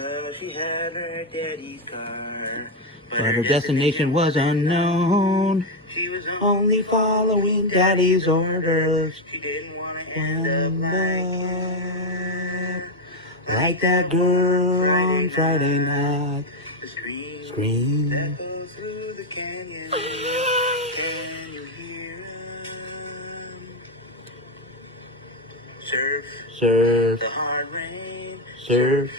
Well, she had her daddy's car, But her destination was unknown. she was Only following daddy's orders. She didn't want to end up Like that girl on Friday night. the scream Scream. that goes through the canyon. Can you hear 'em? Surf Surf, the hard rain. surf,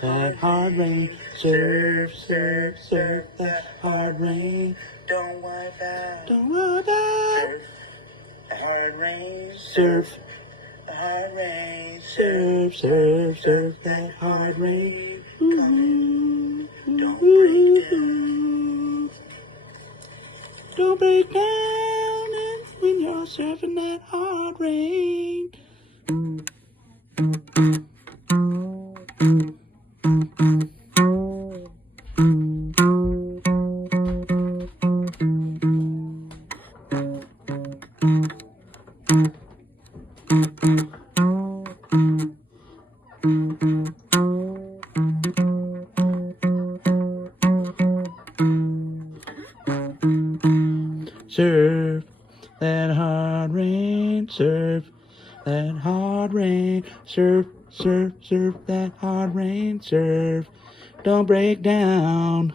that hard rain. Surf, surf, surf, that hard rain. Don't wipe out. Don't worry that. Surf the hard rain. Surf, The hard rain. surf, surf, surf, that hard rain. Ooh, Don't break down. ooh. Don't break down when you're surfing that hard rain. Surf that hard rain, surf that hard rain, surf, surf, surf that hard rain, surf. Don't break down.